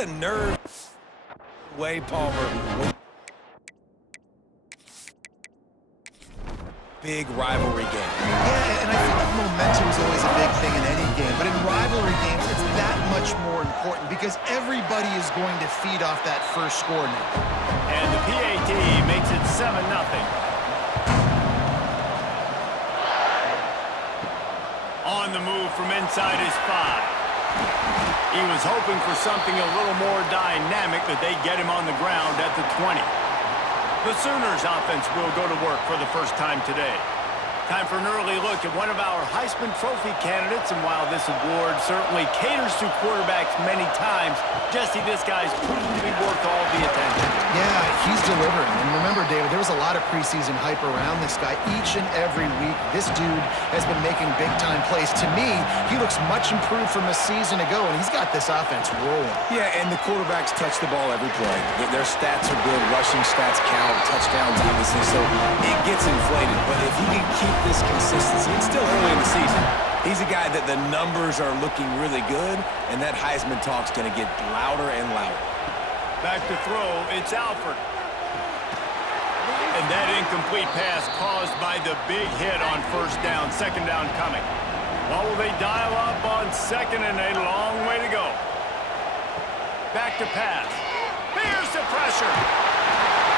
the nerve way, Palmer. Big rivalry game. Yeah, and I feel like momentum is always a big thing in any game, but in rivalry games, it's that much more important because everybody is going to feed off that first score now. And the PAT makes it 7-0. On the move from inside his 5. He was hoping for something a little more dynamic, but they get him on the ground at the 20. The Sooners offense will go to work for the first time today. Time for an early look at one of our Heisman Trophy candidates, and while this award certainly caters to quarterbacks many times, Jesse, this guy's proven to be worth all the attention. Yeah, he's delivering. And remember, David, there was a lot of preseason hype around this guy. Each and every week, this dude has been making big-time plays. To me, he looks much improved from a season ago, and he's got this offense rolling. Yeah, and the quarterbacks touch the ball every play. Their stats are good. Rushing stats count. Touchdowns, obviously. So it gets inflated. But if he can keep this consistency, it's still early in the season. He's a guy that the numbers are looking really good, and that Heisman talk's going to get louder and louder. Back to throw, it's Alford. And that incomplete pass caused by the big hit on first down, second down coming. Well, will they dial up on second and a long way to go? Back to pass. Here's the pressure.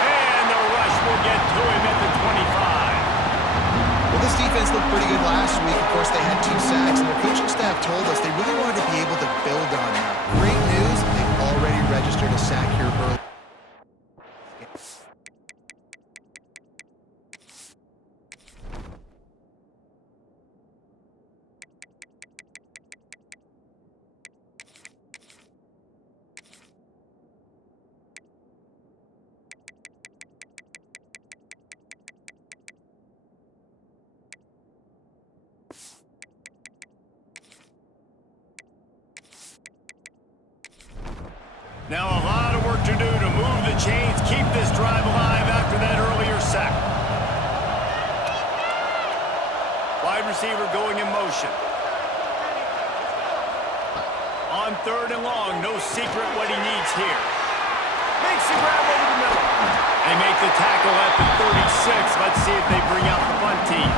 And the rush will get to him at the 25. Well, this defense looked pretty good last week. Of course, they had 2 sacks, and the coaching staff told us they really wanted to be able to build on that. Great news, they've already registered a sack here early. Now a lot of work to do to move the chains, keep this drive alive after that earlier sack. Wide receiver going in motion. On third and long, no secret what he needs here. Makes the grab over the middle. They make the tackle at the 36. Let's see if they bring out the punt team.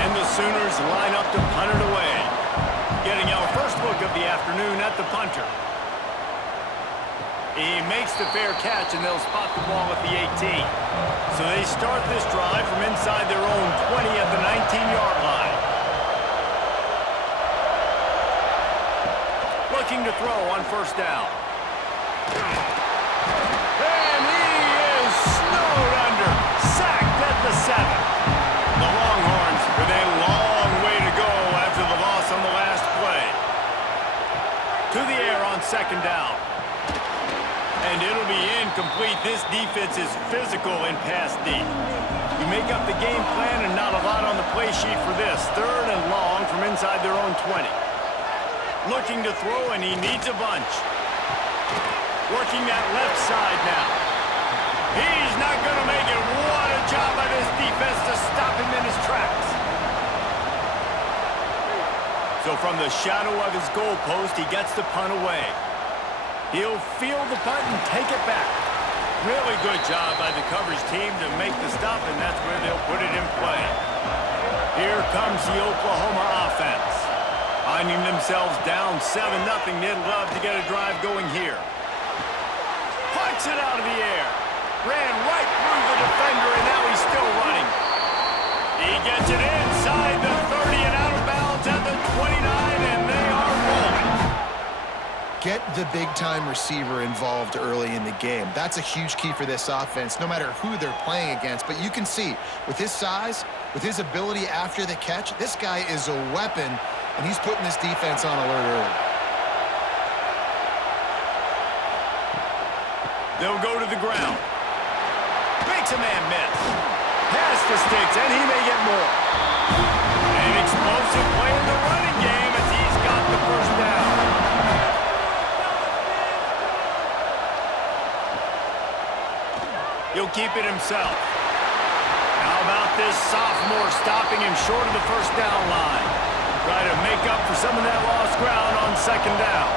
And the Sooners line up to punt it away. Getting our first look of the afternoon at the punter. He makes the fair catch, and they'll spot the ball at the 18. So they start this drive from inside their own 20 at the 19-yard line. Looking to throw on first down. And he is snowed under. Sacked at the 7. The Longhorns with a long way to go after the loss on the last play. To the air on second down. And it'll be incomplete. This defense is physical in pass deep. You make up the game plan and not a lot on the play sheet for this. Third and long from inside their own 20. Looking to throw, and he needs a bunch. Working that left side now. He's not going to make it. What a job by this defense to stop him in his tracks. So from the shadow of his goal post, he gets the punt away. He'll field the punt and take it back. Really good job by the coverage team to make the stop, and that's where they'll put it in play. Here comes the Oklahoma offense. Finding themselves down 7-0, they'd love to get a drive going here. Punts it out of the air. Ran right through the defender, and now he's still running. He gets it inside the 30 and out of bounds at the 29, and they are rolling. Get the big-time receiver involved early in the game. That's a huge key for this offense, no matter who they're playing against. But you can see, with his size, with his ability after the catch, this guy is a weapon, and he's putting this defense on alert early. They'll go to the ground. Makes a man miss. Pass the sticks, and he may get more. An explosive play in the running game as he's got the first down. He'll keep it himself. How about this sophomore stopping him short of the first down line? Try to make up for some of that lost ground on second down.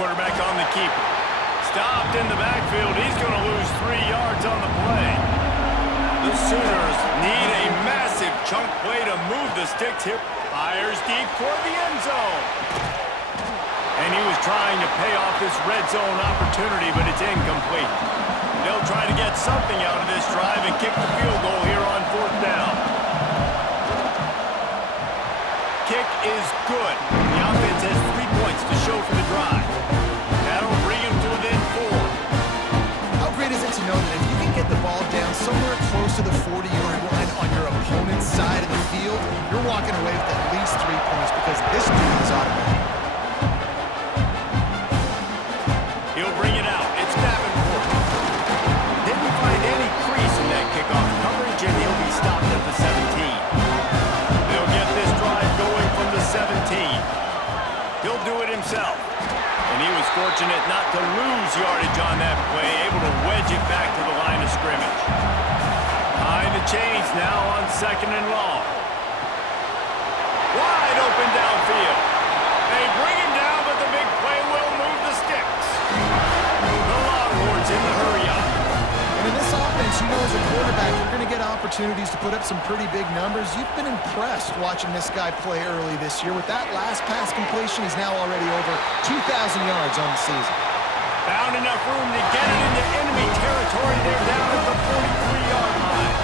quarterback on the keeper. Stopped in the backfield. He's going to lose 3 yards on the play. The Sooners need a massive chunk play to move the sticks here. Fires deep toward the end zone. And he was trying to pay off this red zone opportunity, but it's incomplete. They'll try to get something out of this drive and kick the field goal here on 4th down. Kick is good. The offense has 3 points to show for the drive. That'll bring him to within 4. How great is it to know that if you can get the ball down somewhere close to the 40-yard line on your opponent's side of the field, you're walking away with at least 3 points because this dude is automatic. He'll bring it out. It's Davenport. Didn't find any crease in that kickoff coverage, and he'll be stopped at the 17. They'll get this drive going from the 17. He'll do it himself. And he was fortunate not to lose yardage on that play, able to wedge it back to the line of scrimmage. Behind the chains now on 2nd and long. Wide open downfield. They bring him down, but the big play will move the sticks. The Longhorns in the hurry-up. And in this offense, you know as a quarterback, you're going to get opportunities to put up some pretty big numbers. You've been impressed watching this guy play early this year. With that last pass completion, he's now already over 2,000 yards on the season. Found enough room to get it into enemy territory. They're down at the 43-yard line.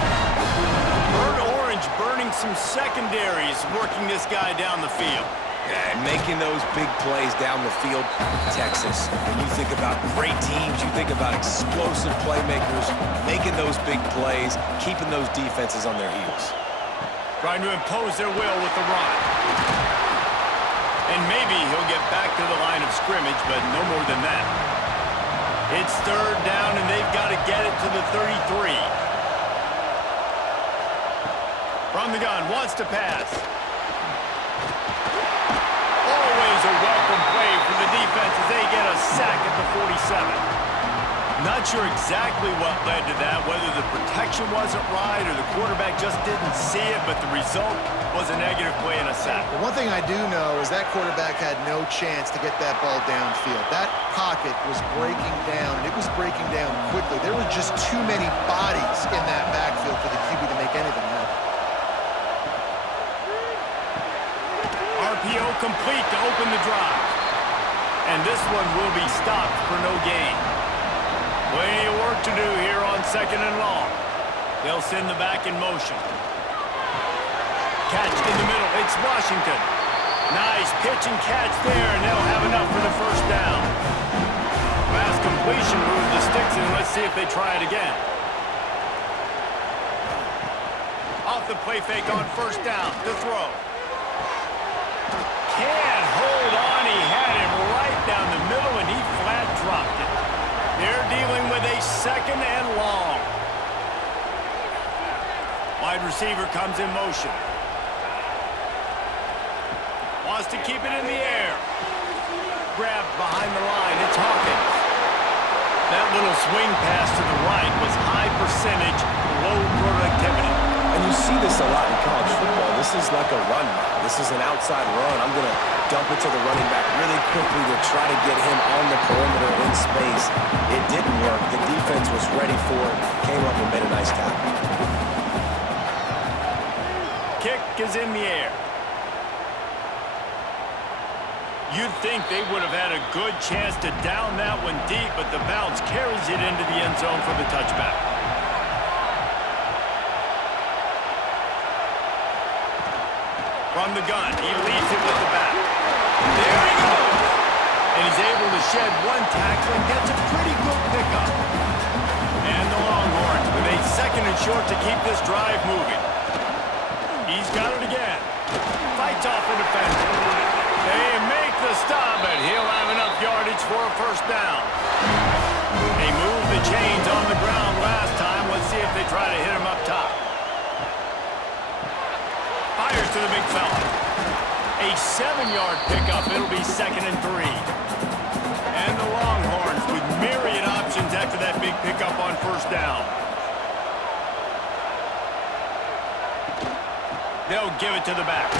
Bird Orange burning some secondaries, working this guy down the field. Yeah, and making those big plays down the field. Texas, when you think about great teams, you think about explosive playmakers, making those big plays, keeping those defenses on their heels. Trying to impose their will with the run. And maybe he'll get back to the line of scrimmage, but no more than that. It's 3rd down, and they've got to get it to the 33. From the gun, wants to pass. Always a welcome play for the defense as they get a sack at the 47. Not sure exactly what led to that, whether the protection wasn't right or the quarterback just didn't see it, but the result was a negative play and a sack. But one thing I do know is that quarterback had no chance to get that ball downfield. That pocket was breaking down, and it was breaking down quickly. There were just too many bodies in that backfield for the QB to make anything happen. RPO complete to open the drive. And this one will be stopped for no gain. Plenty of work to do here on 2nd and long. They'll send the back in motion. Catch in the middle. It's Washington. Nice pitch and catch there, and they'll have enough for the 1st down. Last completion moved the sticks, and let's see if they try it again. Off the play fake on 1st down. To throw. Can't hold on. He had him right down the middle, and he flat dropped it. They're dealing with a 2nd and long. Wide receiver comes in motion. Wants to keep it in the air. Grabbed behind the line. It's Hawkins. That little swing pass to the right was high percentage, low productivity. And you see this a lot in college football. This is like a run now. This is an outside run. I'm going to dump it to the running back really quickly to try to get him on the perimeter in space. It didn't work. The defense was ready for it. Came up and made a nice tackle. Kick is in the air. You'd think they would have had a good chance to down that one deep, but the bounce carries it into the end zone for the touchback. From the gun, he leaves it with the back. There he goes! And he's able to shed one tackle and gets a pretty good pickup. And the Longhorns with a 2nd and short to keep this drive moving. He's got it again. Fights off the defender. They make the stop, but he'll have enough yardage for a 1st down. They moved the chains on the ground last time. Let's see if they try to hit him up top. Fires to the big fella. A 7-yard pickup. It'll be 2nd and 3. And the Longhorns with myriad options after that big pickup on 1st down. They'll give it to the back.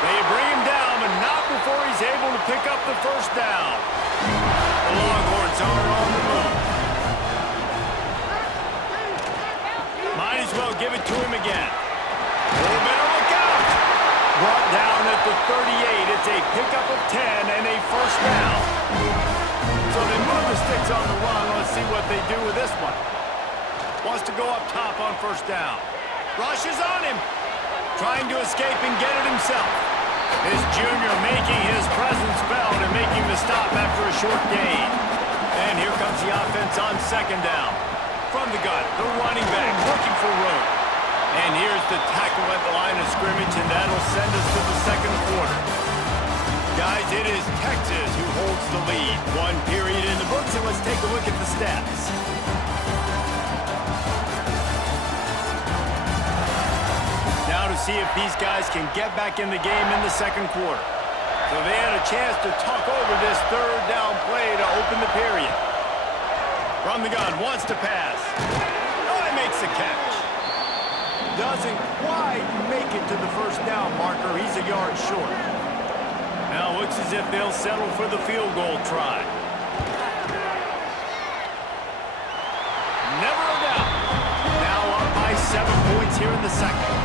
They bring him down, but not before he's able to pick up the first down. The Longhorns are on the move. Might as well give it to him again. Oh, better look out. Brought down at the 38. It's a pickup of 10 and a first down. So they move the sticks on the run. Let's see what they do with this one. Wants to go up top on first down. Rushes on him. Trying to escape and get it himself. This junior making his presence felt and making the stop after a short gain. And here comes the offense on second down. From the gun, the running back looking for room. And here's the tackle at the line of scrimmage, and that'll send us to the second quarter. Guys, it is Texas who holds the lead. One period in the books, and let's take a look at the stats. Now to see if these guys can get back in the game in the second quarter. So they had a chance to talk over this third down play to open the period. From the gun, wants to pass. Oh, he makes the catch. Doesn't quite make it to the first down marker. He's a yard short. Now looks as if they'll settle for the field goal try. Never a doubt. Now up by 7 points here in the second.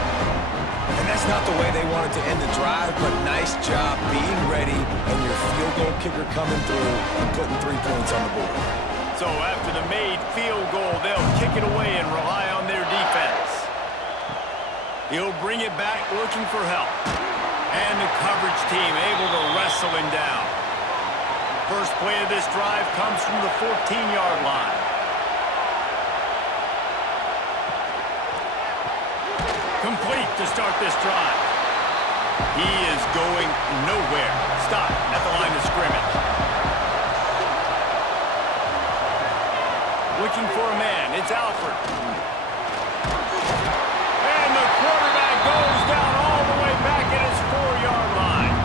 And that's not the way they wanted to end the drive, but nice job being ready and your field goal kicker coming through and putting 3 points on the board. So after the made field goal, they'll kick it away and rely on their defense. He'll bring it back looking for help. And the coverage team able to wrestle him down. First play of this drive comes from the 14-yard line. Complete to start this drive. He is going nowhere. Stop at the line of scrimmage. Looking for a man. It's Alford. And the quarterback goes down all the way back at his 4-yard line.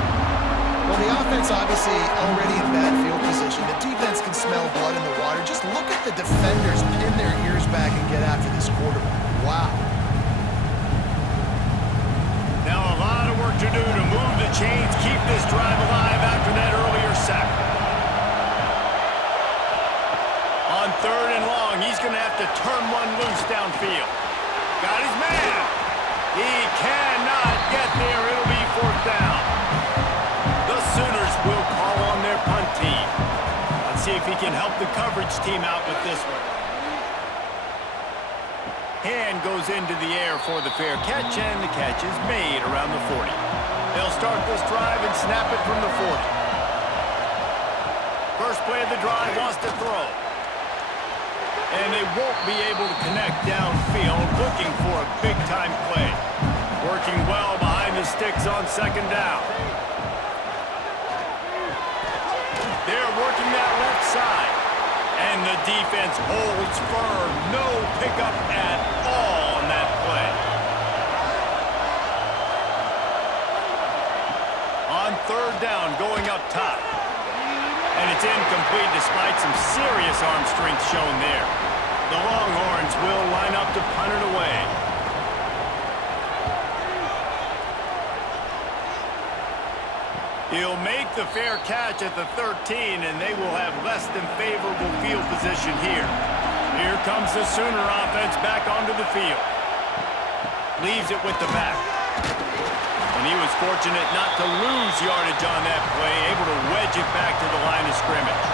Well, the offense obviously already in bad field position. The defense can smell blood in the water. Just look at the defenders pin their ears back and get after this quarterback. Wow. Now a lot of work to do to move the chains, keep this drive alive after that earlier sack. On third and long, he's going to have to turn one loose downfield. Got his man. He cannot get there. It'll be fourth down. The Sooners will call on their punt team. Let's see if he can help the coverage team out with this one. Hand goes into the air for the fair catch, and the catch is made around the 40. They'll start this drive and snap it from the 40. First play of the drive wants to throw. And they won't be able to connect downfield, looking for a big-time play. Working well behind the sticks on second down. They're working that left side. And the defense holds firm. No pickup at all on that play. On third down, going up top. And it's incomplete despite some serious arm strength shown there. The Longhorns will line up to punt it away. He'll make the fair catch at the 13, and they will have less than favorable field position here. Here comes the Sooner offense back onto the field. Leaves it with the back. And he was fortunate not to lose yardage on that play, able to wedge it back to the line of scrimmage.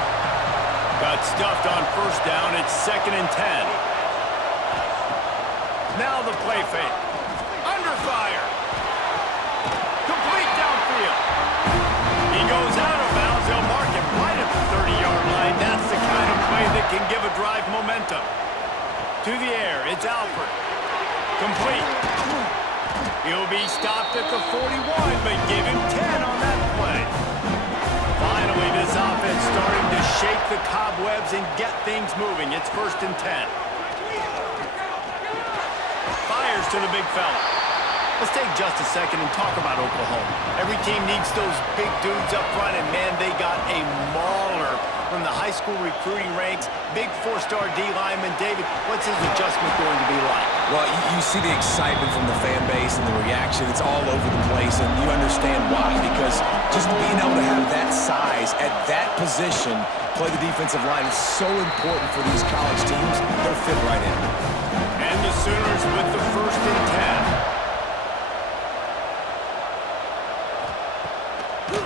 Got stuffed on first down. It's 2nd and 10. Now the play fake. Under fire. Complete downfield. He goes out of bounds. They'll mark him right at the 30-yard line. That's the kind of play that can give a drive momentum. To the air, it's Alford. Complete. He'll be stopped at the 41, but give him 10 on that play. Finally, this offense starting to shake the cobwebs and get things moving. It's 1st and 10. Fires to the big fella. Let's take just a second and talk about Oklahoma. Every team needs those big dudes up front, and man, they got a mauler from the high school recruiting ranks, big four-star D lineman. David, what's his adjustment going to be like? Well, you see the excitement from the fan base and the reaction. It's all over the place, and you understand why. Because just being able to have that size at that position, play the defensive line, is so important for these college teams. They'll fit right in. And the Sooners with the 1st and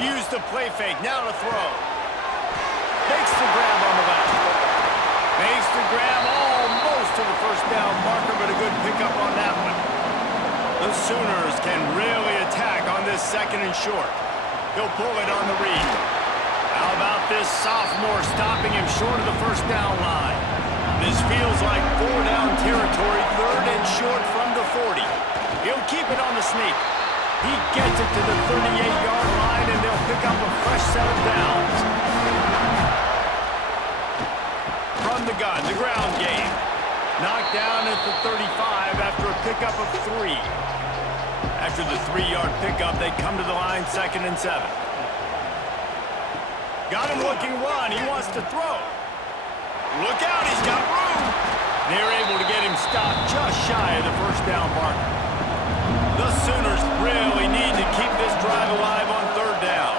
10. Use the play fake. Now to throw. Makes the grab on the left. Makes the grab almost to the 1st down marker, but a good pickup on that one. The Sooners can really attack on this 2nd and short. He'll pull it on the read. How about this sophomore stopping him short of the 1st down line? This feels like 4-down territory, 3rd and short from the 40. He'll keep it on the sneak. He gets it to the 38-yard line, and they'll pick up a fresh set of downs. From the gun, the ground game. Knocked down at the 35 after a pickup of 3. After the 3-yard pickup, they come to the line 2nd and 7. Got him looking run. He wants to throw. Look out, he's got room. They're able to get him stopped just shy of the 1st down marker. The Sooners really need to keep this drive alive on 3rd down.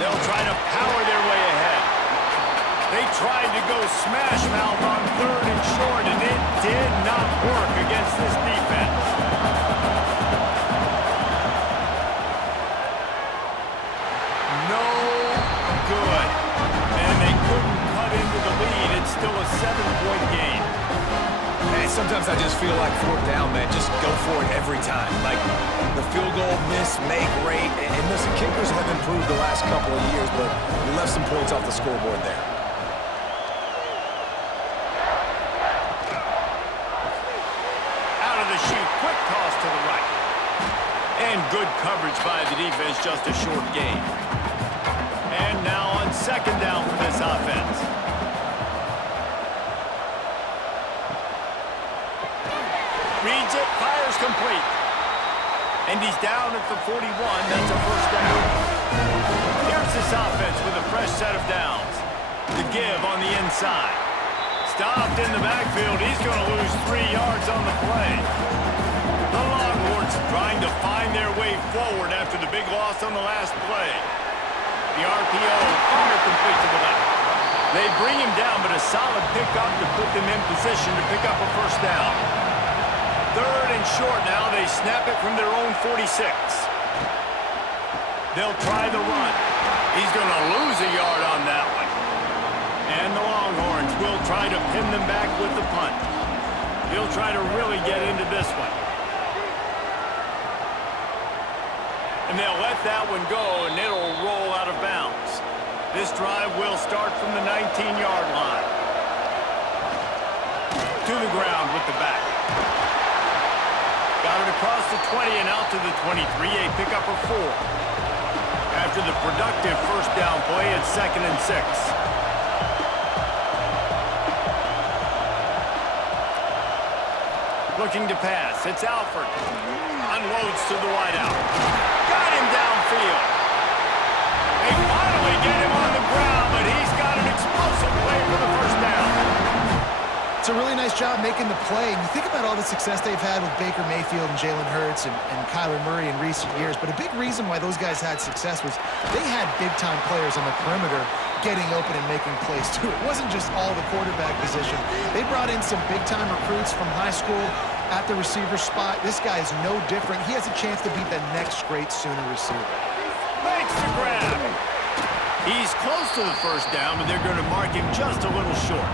They'll try to power their way ahead. They tried to go smash mouth on 3rd and short, and it did not work against this defense. No good. And they couldn't cut into the lead. It's still a 7-point game. And sometimes I just feel like 4th down, man, just go for it every time. Like the field goal miss, make rate. And listen, kickers have improved the last couple of years, but we left some points off the scoreboard there. Out of the chute, quick toss to the right. And good coverage by the defense, just a short gain. And now on 2nd down for this offense. Reads it, fires complete. And he's down at the 41. That's a 1st down. Here's this offense with a fresh set of downs. The give on the inside. Stopped in the backfield. He's going to lose 3 yards on the play. The Longhorns trying to find their way forward after the big loss on the last play. The RPO, fire complete to the left. They bring him down, but a solid pickup to put them in position to pick up a 1st down. 3rd and short now. They snap it from their own 46. They'll try the run. He's going to lose a yard on that one. And the Longhorns will try to pin them back with the punt. He'll try to really get into this one. And they'll let that one go, and it'll roll out of bounds. This drive will start from the 19-yard line. To the ground with the back. Got it across the 20 and out to the 23, a pickup of 4. After the productive 1st down play, it's 2nd and 6. Looking to pass, it's Alford. Unloads to the wideout. Got him downfield. They finally get him on the ground, but he's got an explosive play for the 1st down. It's a really nice job making the play. And you think about all the success they've had with Baker Mayfield and Jalen Hurts and Kyler Murray in recent years. But a big reason why those guys had success was they had big-time players on the perimeter getting open and making plays, too. It wasn't just all the quarterback position. They brought in some big-time recruits from high school at the receiver spot. This guy is no different. He has a chance to be the next great Sooner receiver. Makes the grab. He's close to the 1st down, but they're going to mark him just a little short.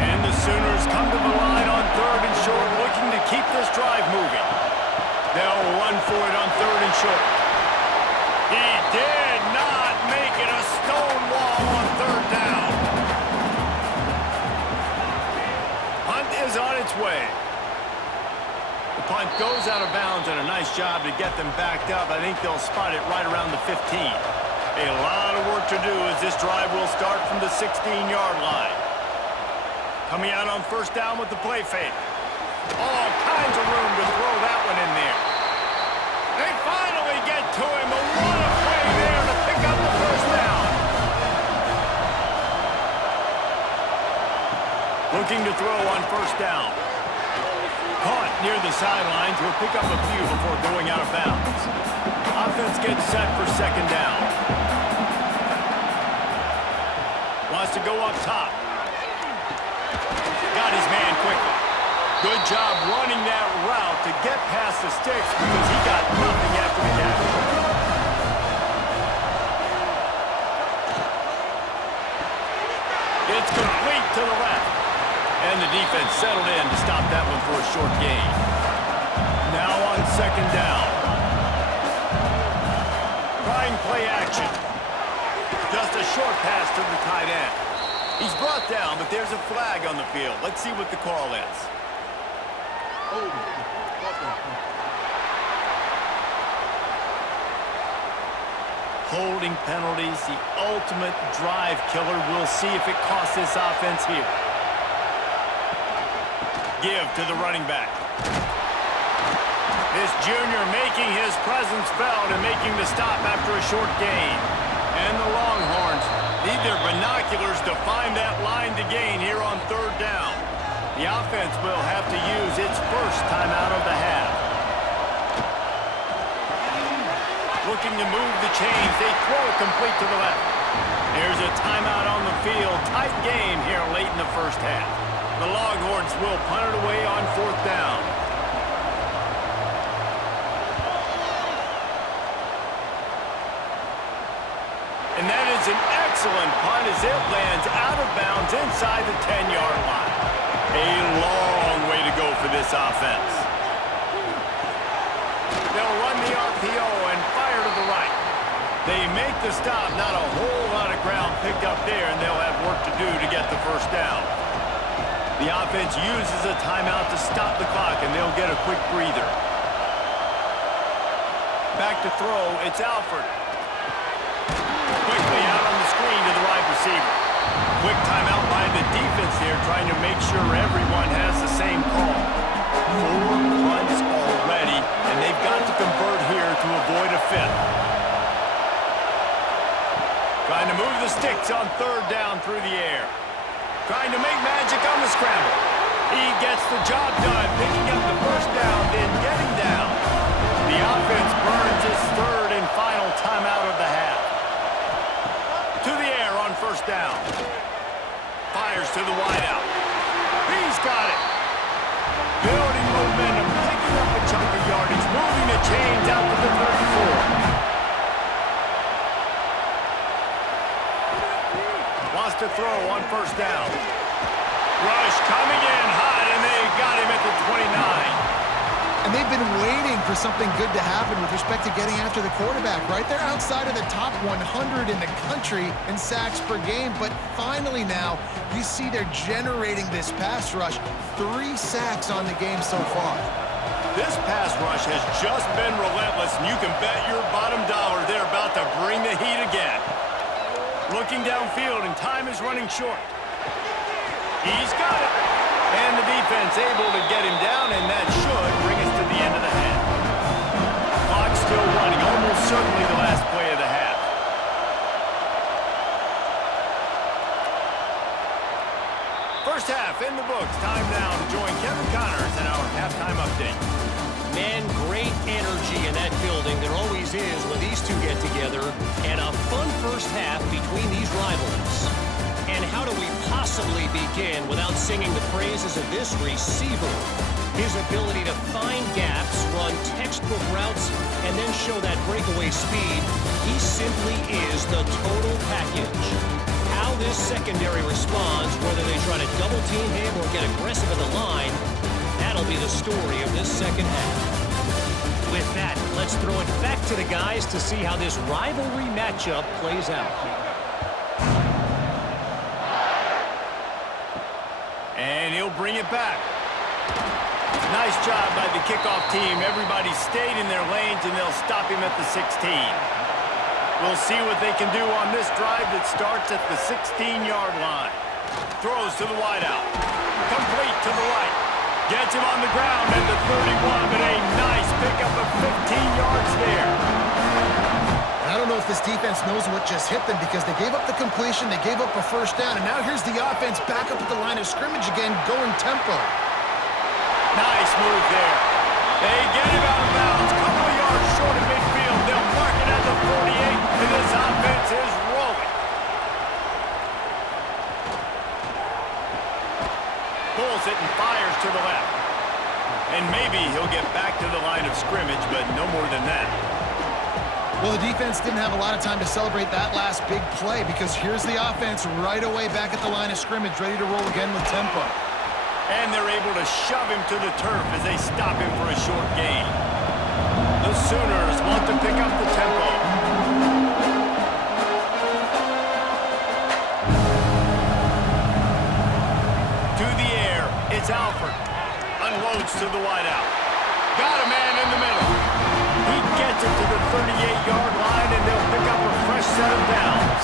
And the Sooners come to the line on 3rd and short, looking to keep this drive moving. They'll run for it on 3rd and short. He did not make it a stone wall on 3rd down. Punt is on its way. The punt goes out of bounds, and a nice job to get them backed up. I think they'll spot it right around the 15. A lot of work to do as this drive will start from the 16-yard line. Coming out on 1st down with the play fake. All kinds of room to throw that one in there. They finally get to him, but what a play there to pick up the 1st down. Looking to throw on first down. Caught near the sidelines. Will pick up a few before going out of bounds. Offense gets set for second down. Wants to go up top. Got his man quickly. Good job running that route to get past the sticks because he got nothing after the catch. It's complete to the left. And the defense settled in to stop that one for a short gain. Now on second down. Trying play action. Just a short pass to the tight end. He's brought down, but there's a flag on the field. Let's see what the call is. Holding penalties, the ultimate drive killer. We'll see if it costs this offense here. Give to the running back. This junior making his presence felt and making the stop after a short gain. And the Longhorns need their binoculars to find that line to gain here on third down. The offense will have to use its first timeout of the half. Looking to move the chains. They throw it complete to the left. There's a timeout on the field. Tight game here late in the first half. The Longhorns will punt it away on fourth down. And that is an excellent punt as it lands out of bounds inside the 10-yard line. A long way to go for this offense. They'll run the RPO and fire to the right. They make the stop, not a whole lot of ground picked up there, and they'll have work to do to get the first down. The offense uses a timeout to stop the clock, and they'll get a quick breather. Back to throw, it's Alford. Quickly out on the screen to the wide receiver. Quick timeout by the defense here, trying to make sure everyone has the same call. 4 punts already, and they've got to convert here to avoid a fifth. Trying to move the sticks on third down through the air. Trying to make magic on the scramble. He gets the job done, picking up the first down, then getting down. The offense burns its third and final timeout of the half. To the air on first down. Fires to the wideout. He's got it. Building momentum, picking up a chunk of yardage, moving the chains out to the 34. Wants to throw on first down. Rush coming in hot, and they got him at the 29. And they've been waiting for something good to happen with respect to getting after the quarterback, right? They're outside of the top 100 in the country in sacks per game, but finally now you see they're generating this pass rush. 3 sacks on the game so far. This pass rush has just been relentless, and you can bet your bottom dollar they're about to bring the heat again. Looking downfield, and time is running short. He's got it. And the defense able to get him down, and that should bring us to the end of the half. Clock still running, almost certainly the last play of the half. First half in the books. Time now to join Kevin Connors in our halftime update. Man, great energy in that building. There always is when these two get together. And a fun first half between these rivals. And how do we possibly begin without singing the praises of this receiver? His ability to find gaps, run textbook routes, and then show that breakaway speed. He simply is the total package. How this secondary responds, whether they try to double team him or get aggressive at the line, that'll be the story of this second half. With that, let's throw it back to the guys to see how this rivalry matchup plays out. And he'll bring it back. Nice job by the kickoff team. Everybody stayed in their lanes, and they'll stop him at the 16. We'll see what they can do on this drive that starts at the 16-yard line. Throws to the wideout. Complete to the right. Gets him on the ground at the 31, but a nice pickup of 15 yards there. I don't know if this defense knows what just hit them because they gave up the completion, they gave up a first down, and now here's the offense back up at the line of scrimmage again, going tempo. Nice move there. They get him out of bounds. Couple of yards short of midfield. They'll mark it at the 48, and this offense is rolling. Pulls it and fires to the left. And maybe he'll get back to the line of scrimmage, but no more than that. Well, the defense didn't have a lot of time to celebrate that last big play because here's the offense right away back at the line of scrimmage, ready to roll again with tempo. And they're able to shove him to the turf as they stop him for a short gain. The Sooners want to pick up the tempo. To the air, it's Alford. Unloads to the wideout. Got a man in the middle. He gets it to the 38-yard line, and they'll pick up a fresh set of downs.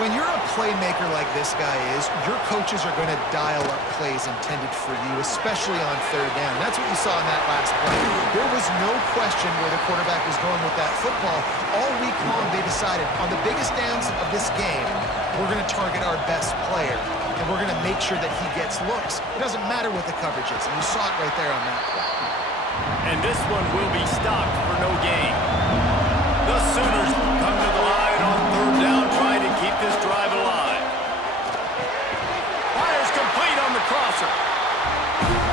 When you're a playmaker like this guy is, your coaches are going to dial up plays intended for you, especially on third down. That's what you saw in that last play. There was no question where the quarterback was going with that football. All week long, they decided, on the biggest downs of this game, we're going to target our best player, and we're going to make sure that he gets looks. It doesn't matter what the coverage is, and you saw it right there on that play. And this one will be stopped for no gain. The Sooners come to the line on third down, trying to keep this drive alive. Fires complete on the crosser.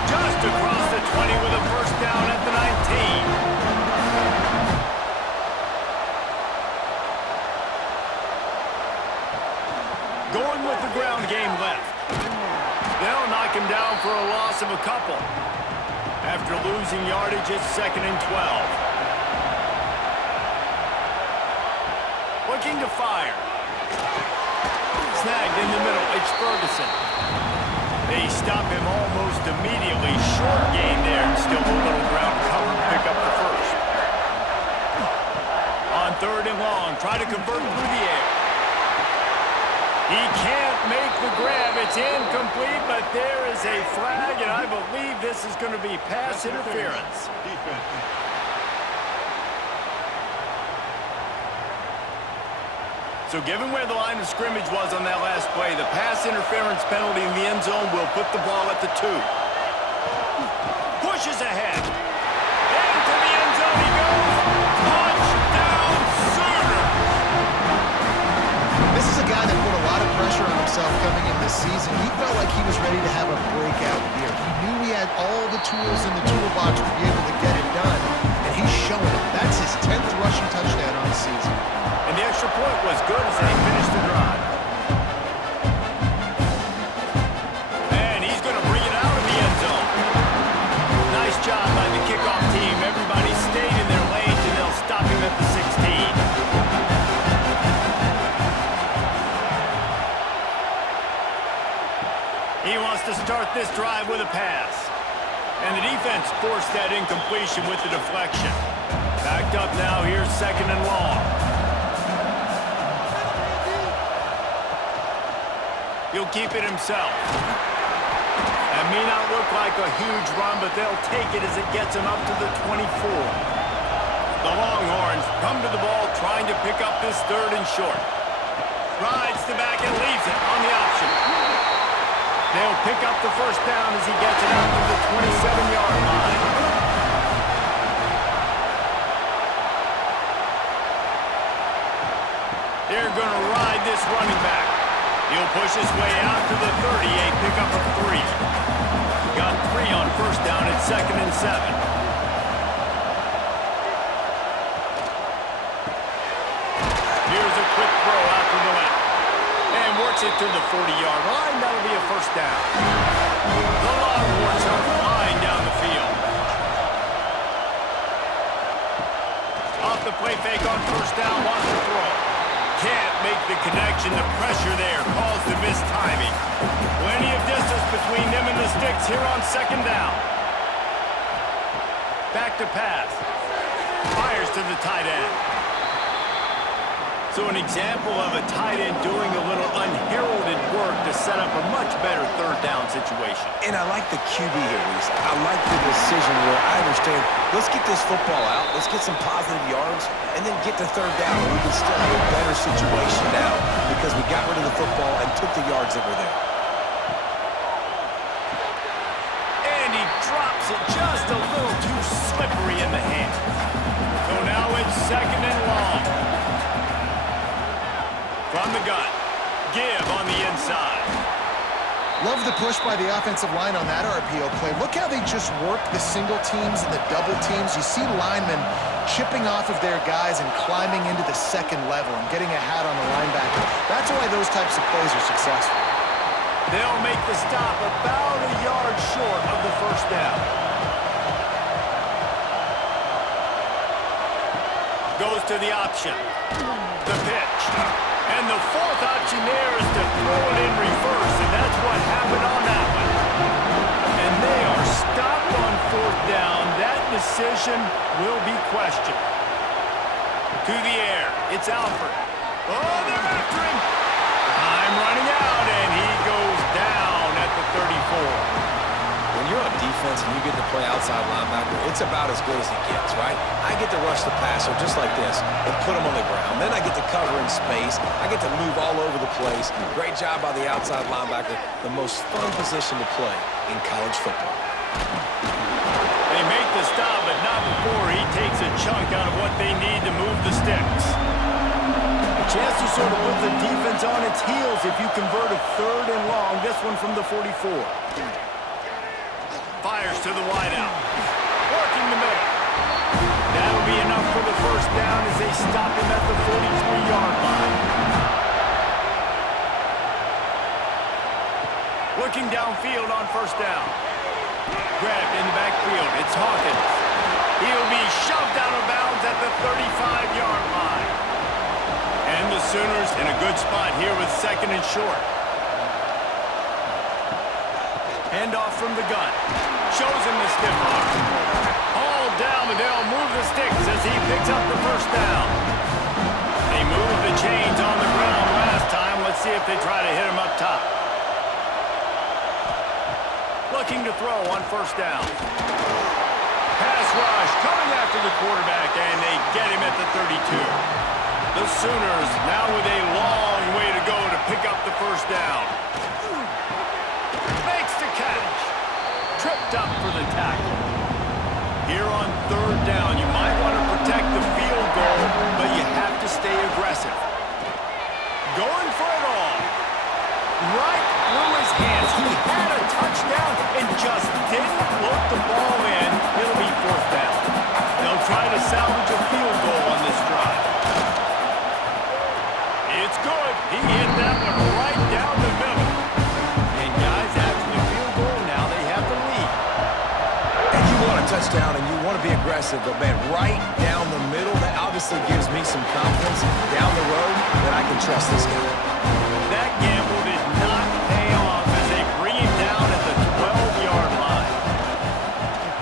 Just across the 20 with a first down at the 19. Going with the ground game left. They'll knock him down for a loss of a couple. After losing yardage, it's 2nd and 12. Looking to fire. Snagged in the middle, it's Ferguson. They stop him almost immediately. Short gain there, and still a little ground cover to pick up the first. On third and long, try to convert through the air. He can't make the grab. It's incomplete, but there is a flag, and I believe this is going to be pass interference. So given where the line of scrimmage was on that last play, the pass interference penalty in the end zone will put the ball at the 2. Pushes ahead. Into the end zone he goes. Touchdown, Sooners! This is a guy that put a lot of pressure on himself coming in this season. He felt like he was ready to have a breakout year. He knew he had all the tools in the toolbox to be able to get it done, and he's showing it. That's his 10th rushing touchdown on the season. And the extra point was good as they finished the drive. And he's going to bring it out of the end zone. Nice job by the kickoff team. Everybody stayed in their lanes, and they'll stop him at the 16. He wants to start this drive with a pass. And the defense forced that incompletion with the deflection. Backed up now, here's 2nd and long. He'll keep it himself. That may not look like a huge run, but they'll take it as it gets him up to the 24. The Longhorns come to the ball trying to pick up this 3rd and short. Rides the back and leaves it on the option. They'll pick up the first down as he gets it out to the 27-yard line. They're going to ride this running back. He'll push his way out to the 38, pick up a 3. Got 3 on first down at 2nd and 7. Here's a quick throw out to the left. And works it to the 40-yard line. That'll be a first down. The Longhorns are flying down the field. Off the play fake on first down, wants to throw. Can't make the connection. The pressure there caused the missed timing. Plenty of distance between them and the sticks here on 2nd down. Back to pass. Fires to the tight end. So an example of a tight end doing a little unheralded work to set up a much better third down situation. And I like the QB here, Reese. I like the decision where I understand, let's get this football out, let's get some positive yards, and then get to third down. We can still have a better situation now because we got rid of the football and took the yards that were there. And he drops it just a little too slippery in the hands. So now it's second and long. From the gun, give on the inside. Love the push by the offensive line on that RPO play. Look how they just work the single teams and the double teams. You see linemen chipping off of their guys and climbing into the second level and getting a hat on the linebacker. That's why those types of plays are successful. They'll make the stop about a yard short of the first down. Goes to the option. The pitch. And the fourth option there is to throw it in reverse, and that's what happened on that one. And they are stopped on fourth down. That decision will be questioned. To the air, it's Alford. Oh, they're after him. Time running out, and he goes down at the 34. When you're on defense and you get to play outside linebacker, it's about as good as it gets, right? I get to rush the passer just like this and put him on the ground. Then I get to cover in space. I get to move all over the place. Great job by the outside linebacker. The most fun position to play in college football. They make the stop, but not before he takes a chunk out of what they need to move the sticks. A chance to sort of put the defense on its heels if you convert a third and long. This one from the 44. Fires to the wideout. Working the middle. That'll be enough for the first down as they stop him at the 43-yard line. Looking downfield on first down. Grabbed in the backfield. It's Hawkins. He'll be shoved out of bounds at the 35-yard line. And the Sooners in a good spot here with second and short. Handoff from the gun. Shows him the stiff arm. All down, and they'll move the sticks as he picks up the first down. They moved the chains on the ground last time. Let's see if they try to hit him up top. Looking to throw on first down. Pass rush coming after the quarterback, and they get him at the 32. The Sooners now with a long way to go to pick up the first down. Makes the catch. Tripped up for the tackle. Here on third down, you might want to protect the field goal, but you have to stay aggressive. Going for it all. Right through his hands. He had a touchdown and just didn't load the ball in. It'll be fourth down. They'll try to salvage a field goal on this drive. It's good. He hit that one right down the middle. And guys, after the field goal, now they have the lead. And you want a touchdown and you want to be aggressive, but man, right down the middle, that obviously gives me some confidence down the road that I can trust this guy. That gamble did not pay off as they bring him down at the 12-yard line.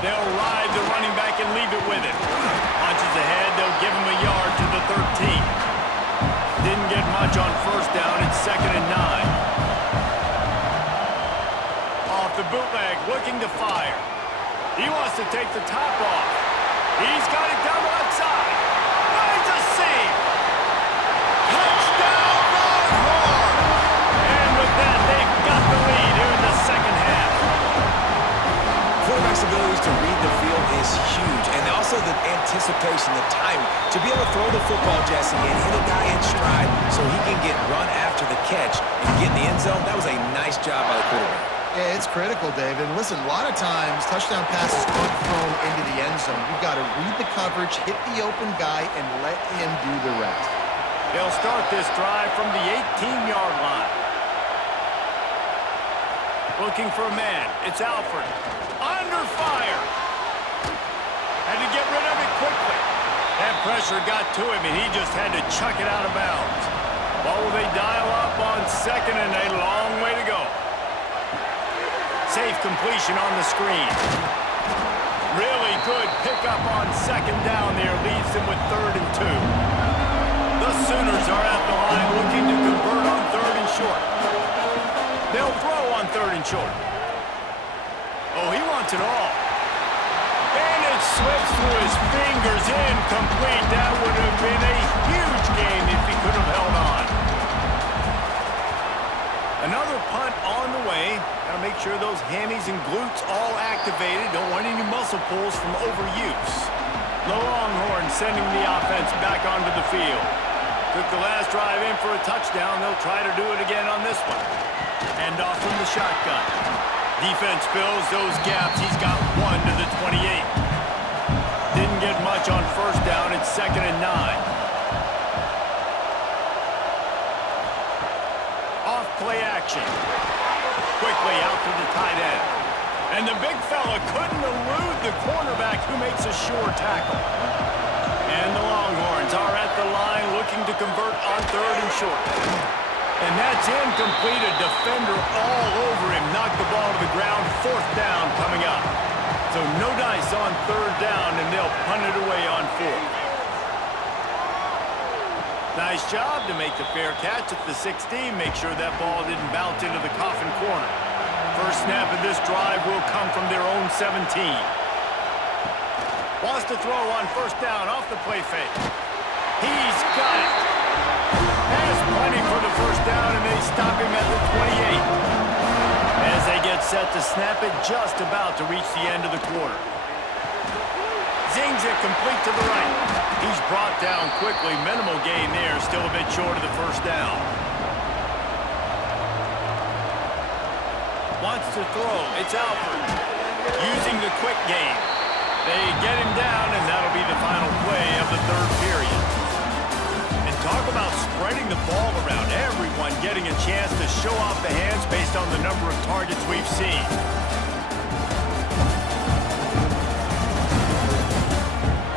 They'll ride the running back and leave it with him. Punches ahead, they'll give him a yard to the 13. Didn't get much on first down. It's second and 9. Off the bootleg, looking to fire. He wants to take the top off. He's got it down the left side. Finds a seam. Touchdown, Longhorns! And with that, they've got the lead here in the second half. Quarterback's abilities to read the field is huge, and also the anticipation, the timing, to be able to throw the football, Jesse, and hit a guy in stride so he can get run after the catch and get in the end zone. That was a nice job by the quarterback. Yeah, it's critical, David. Listen, a lot of times, touchdown passes aren't thrown into the end zone. You've got to read the coverage, hit the open guy, and let him do the rest. They'll start this drive from the 18-yard line. Looking for a man. It's Alford. Under fire. Had to get rid of it quickly. That pressure got to him, and he just had to chuck it out of bounds. Well, will they dial up on second, and a long way to go. Safe completion on the screen. Really good pickup on second down there. Leaves them with third and 2. The Sooners are at the line looking to convert on third and short. They'll throw on third and short. Oh, he wants it all. And it slips through his fingers, incomplete. That would have been a huge game if he could have held on. Another punt on the way. Got to make sure those hammies and glutes all activated. Don't want any muscle pulls from overuse. The Longhorns sending the offense back onto the field. Took the last drive in for a touchdown. They'll try to do it again on this one. Hand off from the shotgun. Defense fills those gaps. He's got 1 to the 28. Didn't get much on first down. It's 2nd and 9. Off play action. Quickly out to the tight end. And the big fella couldn't elude the cornerback who makes a sure tackle. And the Longhorns are at the line looking to convert on 3rd and short. And that's incomplete. A defender all over him. Knocked the ball to the ground. 4th down coming up. So no dice on 3rd down, and they'll punt it away on 4th. Nice job to make the fair catch at the 16. Make sure that ball didn't bounce into the coffin corner. First snap of this drive will come from their own 17. Wants to throw on 1st down off the play fake. He's got it. Has plenty for the 1st down, and they stop him at the 28. As they get set to snap it, just about to reach the end of the quarter. Zings it complete to the right. He's brought down quickly. Minimal gain there. Still a bit short of the 1st down. Wants to throw. It's Alford. Using the quick game. They get him down, and that'll be the final play of the 3rd period. And talk about spreading the ball around. Everyone getting a chance to show off the hands based on the number of targets we've seen.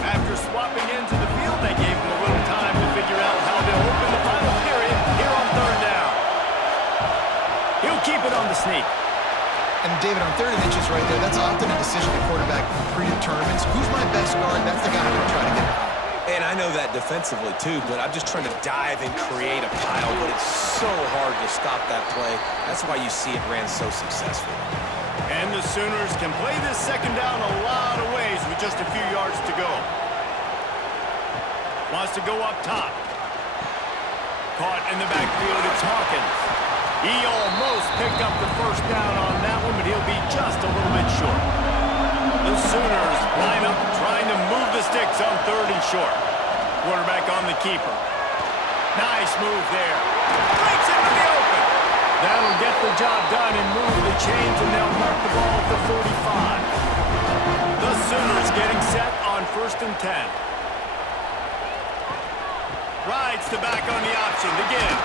After swapping into the field, they gave him a little time to figure out how to open the final period here on 3rd down. He'll keep it on the sneak. And David, on 3rd and inches right there, that's often a decision the quarterback predetermines. Who's my best guard? That's the guy I'm going to try to get by. And I know that defensively, too, but I'm just trying to dive and create a pile, but it's so hard to stop that play. That's why you see it ran so successfully. And the Sooners can play this 2nd down a lot of ways with just a few yards to go. Wants to go up top. Caught in the backfield, it's Hawkins. He almost picked up the 1st down on that one, but he'll be just a little bit short. The Sooners line up trying to move the sticks on 3rd and short. Quarterback on the keeper. Nice move there. Breaks into the open. That'll get the job done and move the chains, and they'll mark the ball at the 45. The Sooners getting set on 1st and 10. Rides the back on the option to give.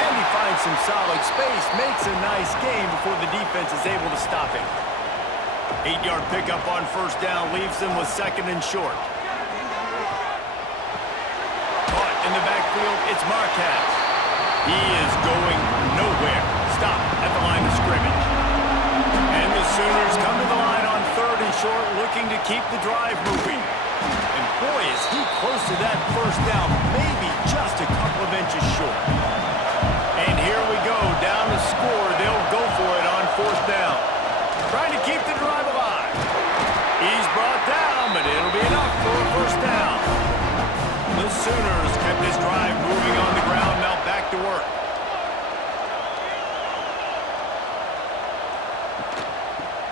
And he finds some solid space, makes a nice game before the defense is able to stop him. 8-yard pickup on 1st down leaves them with 2nd and short. Caught in the backfield, it's Marquez. He is going nowhere. Stop at the line of scrimmage. And the Sooners come to the line on 3rd and short, looking to keep the drive moving. And boy, is he close to that 1st down, maybe just a couple of inches short. And here we go, down to score. They'll go for it on 4th down. Trying to keep the drive alive. He's brought down, but it'll be enough for a 1st down. The Sooners kept this drive moving on the ground, now back to work.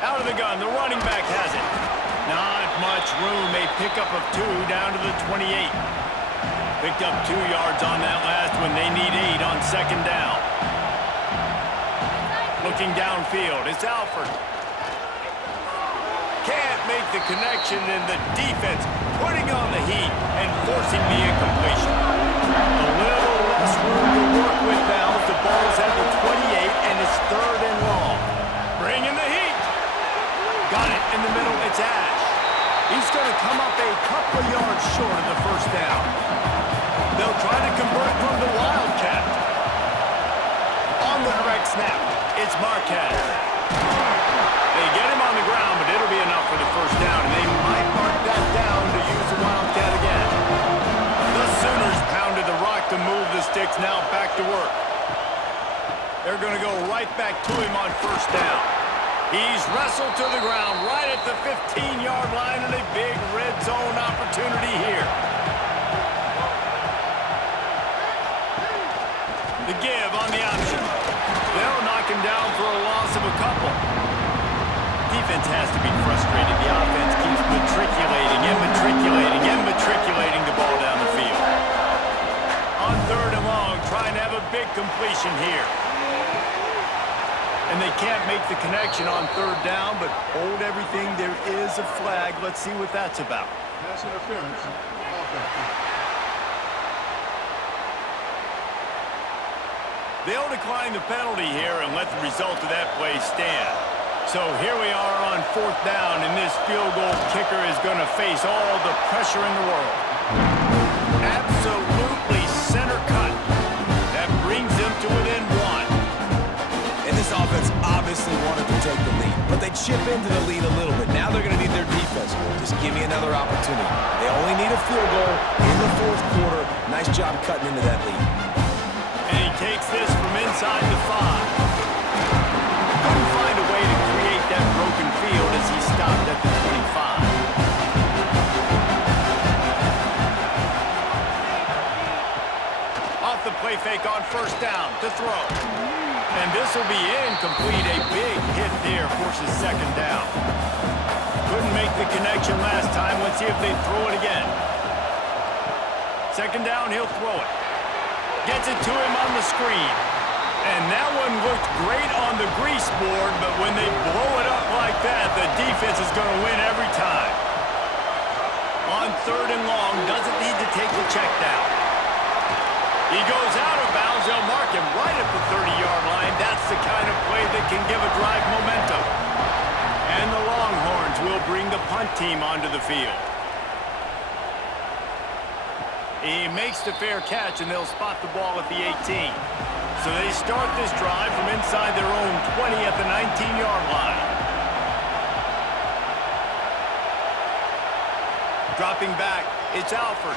Out of the gun, the running back has it. Not much room, a pickup of 2 down to the 28. Picked up 2 yards on that last one. They need 8 on 2nd down. Looking downfield, it's Alford. Can't make the connection, and the defense putting on the heat and forcing the incompletion. A little less room to work with now as the ball's at the 28 and it's 3rd and long. Bringing the heat. Got it in the middle, it's Ash. He's going to come up a couple of yards short of the 1st down. They'll try to convert from the Wildcat. On the direct snap, it's Marquez. They get him on the ground, but it'll be enough for the 1st down, and they might mark that down to use the Wildcat again. The Sooners pounded the rock to move the sticks, now back to work. They're going to go right back to him on first down. He's wrestled to the ground right at the 15-yard line and a big red zone opportunity here. The give on the option. They'll knock him down for a loss of a couple. Defense has to be frustrated. The offense keeps matriculating the ball down the field. On third and long, trying to have a big completion here. And they can't make the connection on third down, but hold everything. There is a flag. Let's see what that's about. Pass interference. They'll decline the penalty here and let the result of that play stand. So here we are on fourth down, and this field goal kicker is going to face all the pressure in the world. Absolutely center cut. That brings them to within one. And this offense obviously wanted to take the lead, but they chip into the lead a little bit. Now they're going to need their defense. Just give me another opportunity. They only need a field goal in the fourth quarter. Nice job cutting into that lead. And he takes this from inside the 5. Couldn't find a way to create that broken field as he stopped at the 25. Off the play fake on first down to throw. And this will be incomplete. A big hit there forces second down. Couldn't make the connection last time. Let's see if they throw it again. Second down, he'll throw it. Gets it to him on the screen. And that one looked great on the grease board, but when they blow it up like that, the defense is going to win every time. On third and long, doesn't need to take the check down. He goes out of bounds. They'll mark him right at the 30-yard line. That's the kind of play that can give a drive momentum. And the Longhorns will bring the punt team onto the field. He makes the fair catch, and they'll spot the ball at the 18. So they start this drive from inside their own 20 at the 19-yard line. Dropping back, it's Alford.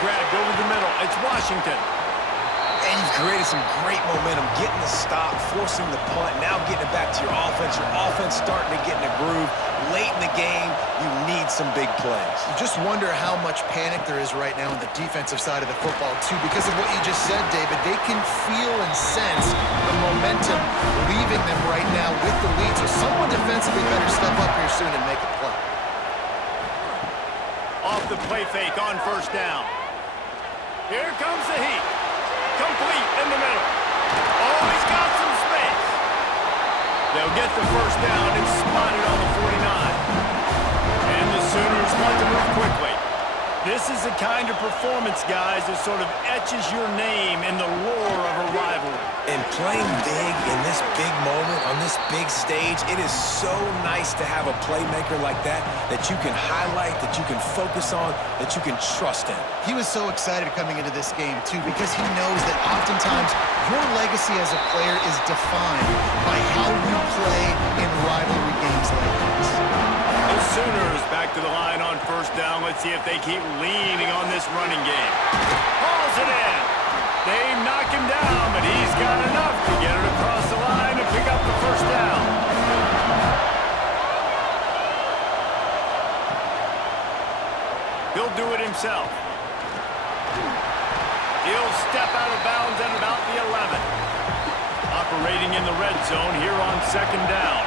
Grabbed over the middle, it's Washington. And you've created some great momentum, getting the stop, forcing the punt, now getting it back to your offense. Your offense starting to get in a groove. Late in the game, you need some big plays. You just wonder how much panic there is right now on the defensive side of the football, too, because of what you just said, David. They can feel and sense the momentum leaving them right now with the lead. So someone defensively better step up here soon and make a play. Off the play fake on first down. Here comes the heat. Complete in the middle. Oh, he's got some space. They'll get the first down. It's spotted on the 49. And the Sooners want to move quickly. This is the kind of performance, guys, that sort of etches your name in the lore of a rivalry. And playing big in this big moment, on this big stage, it is so nice to have a playmaker like that you can highlight, that you can focus on, that you can trust in. He was so excited coming into this game, too, because he knows that oftentimes your legacy as a player is defined by how you play in rivalry games like this. The Sooners back to the line on first down. Let's see if they keep leaning on this running game. Hauls it in. They knock him down, but he's got enough to get it across the line and pick up the first down. He'll do it himself. He'll step out of bounds at about the 11. Operating in the red zone here on second down.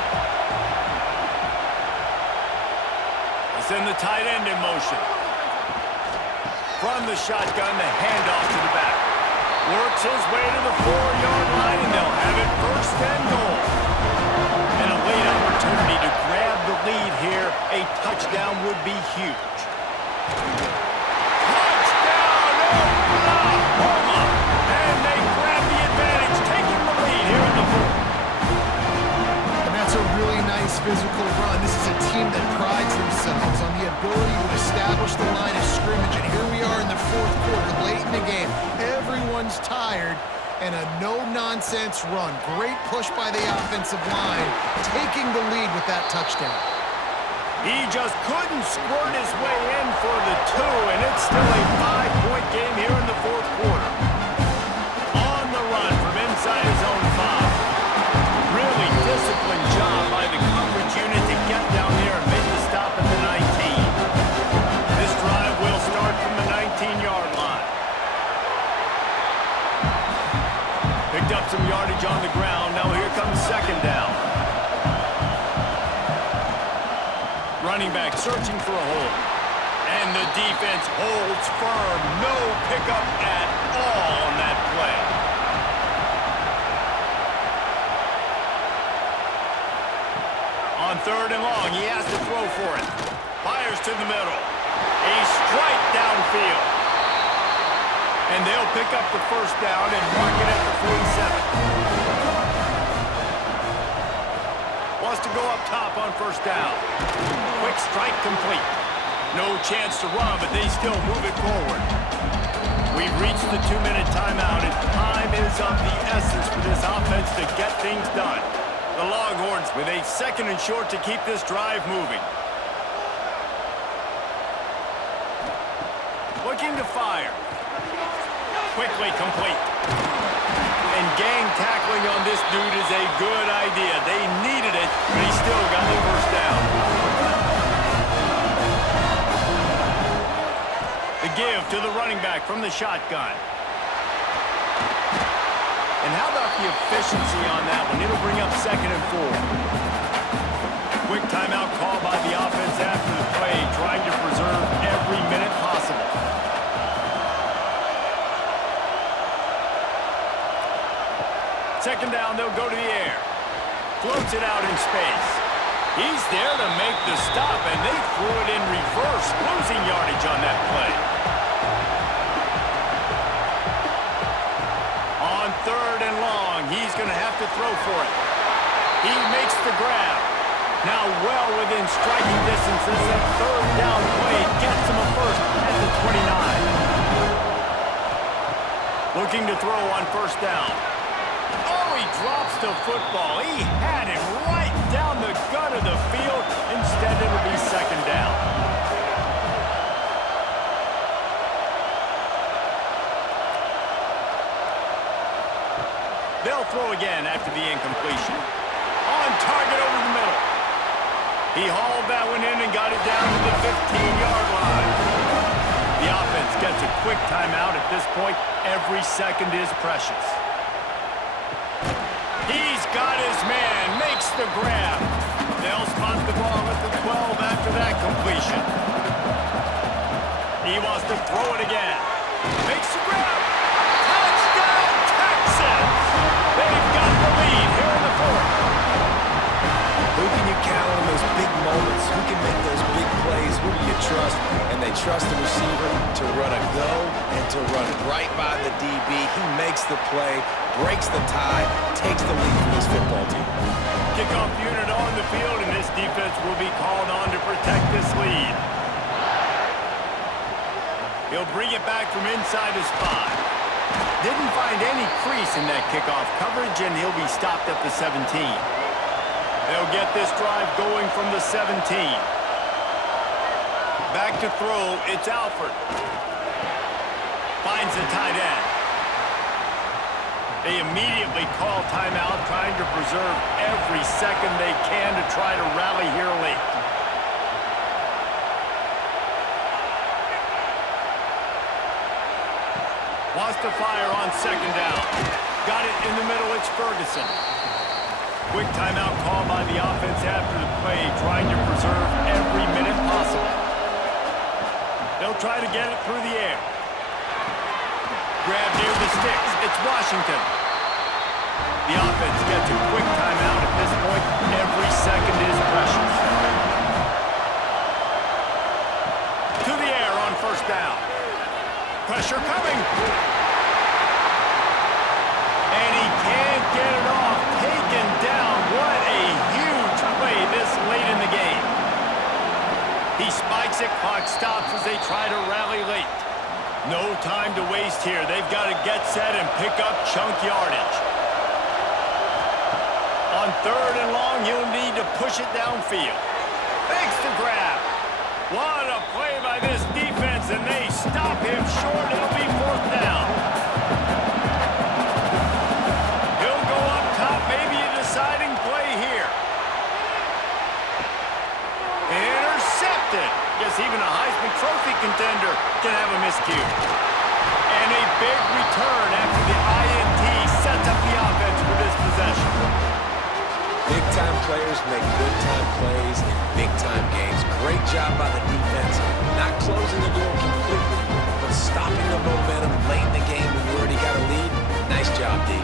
Send the tight end in motion. From the shotgun, the handoff to the back. Works his way to the 4-yard line, and they'll have it first and goal. And a late opportunity to grab the lead here. A touchdown would be huge. Touchdown, Oklahoma! And they grab the advantage, taking the lead here in the fourth. And that's a really nice physical run. This is a team that prides themselves on the ability to establish the line of scrimmage. And here we are in the fourth quarter, late in the game. Everyone's tired, and a no-nonsense run. Great push by the offensive line, taking the lead with that touchdown. He just couldn't squirt his way in for the 2, and it's still a 5-point game here in the fourth quarter. On the run, Picked up some yardage on the ground. Now here comes second down. Running back searching for a hole. And the defense holds firm. No pickup at all on that play. On third and long, he has to throw for it. Fires to the middle. A strike downfield. And they'll pick up the first down and mark it at the 47. Wants to go up top on first down. Quick strike complete. No chance to run, but they still move it forward. We've reached the 2-minute timeout, and time is of the essence for this offense to get things done. The Longhorns with a second and short to keep this drive moving. Looking to fire. Quickly complete. And gang tackling on this dude is a good idea. They needed it, but he still got the first down. The give to the running back from the shotgun. And how about the efficiency on that one? It'll bring up second and 4. Quick timeout call by the offense after the play, trying to preserve every minute possible. Second down, they'll go to the air. Floats it out in space. He's there to make the stop, and they threw it in reverse, losing yardage on that play. On third and long, he's going to have to throw for it. He makes the grab. Now well within striking distance. This is a third down play. Gets him a first at the 29. Looking to throw on first down. Oh, he drops the football. He had it right down the gut of the field. Instead, it'll be second down. They'll throw again after the incompletion. On target over the middle. He hauled that one in and got it down to the 15-yard line. The offense gets a quick timeout at this point. Every second is precious. He's got his man, makes the grab. They'll spot the ball at the 12 after that completion. He wants to throw it again. Makes the grab. Touchdown, Texas! They've got the lead here in the fourth. Who can you count on those big moments? Who can make those big plays? Who do you trust? And they trust the receiver to run a go and to run right by the DB. He makes the play, breaks the tie, takes the lead for this football team. Kickoff unit on the field, and this defense will be called on to protect this lead. He'll bring it back from inside his 5. Didn't find any crease in that kickoff coverage, and he'll be stopped at the 17. They'll get this drive going from the 17. Back to throw, it's Alford. Finds the tight end. They immediately call timeout, trying to preserve every second they can to try to rally here late. Wants to fire on second down. Got it in the middle, it's Ferguson. Quick timeout call by the offense after the play, trying to preserve every minute possible. They'll try to get it through the air. Grab near the sticks. It's Washington. The offense gets a quick timeout at this point. Every second is precious. To the air on first down. Pressure coming. And he can't get it off. Taken down. What a huge play this late in the game. He spikes it. Clock stops as they try to rally late. No time to waste here. They've got to get set and pick up chunk yardage. On third and long, he'll need to push it downfield. Makes the grab. What a play by this defense, and they stop him short. It'll be fourth down. He'll go up top, maybe a deciding play here. Intercepted. Guess even a Heisman Trophy contender can have a miscue. And a big return after the INT sets up the players make good-time plays in big-time games. Great job by the defense, not closing the door completely, but stopping the momentum late in the game when you already got a lead. Nice job, D.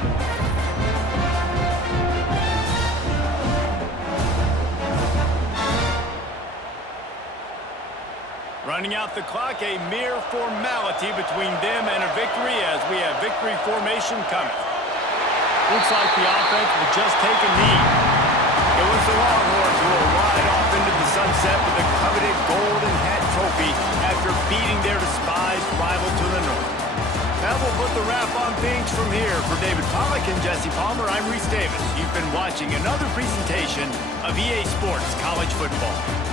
Running out the clock, a mere formality between them and a victory as we have victory formation coming. Looks like the offense will just take a knee. It was the Longhorns who will ride off into the sunset with the coveted Golden Hat Trophy after beating their despised rival to the north. That will put the wrap on things from here. For David Pollack and Jesse Palmer, I'm Reese Davis. You've been watching another presentation of EA Sports College Football.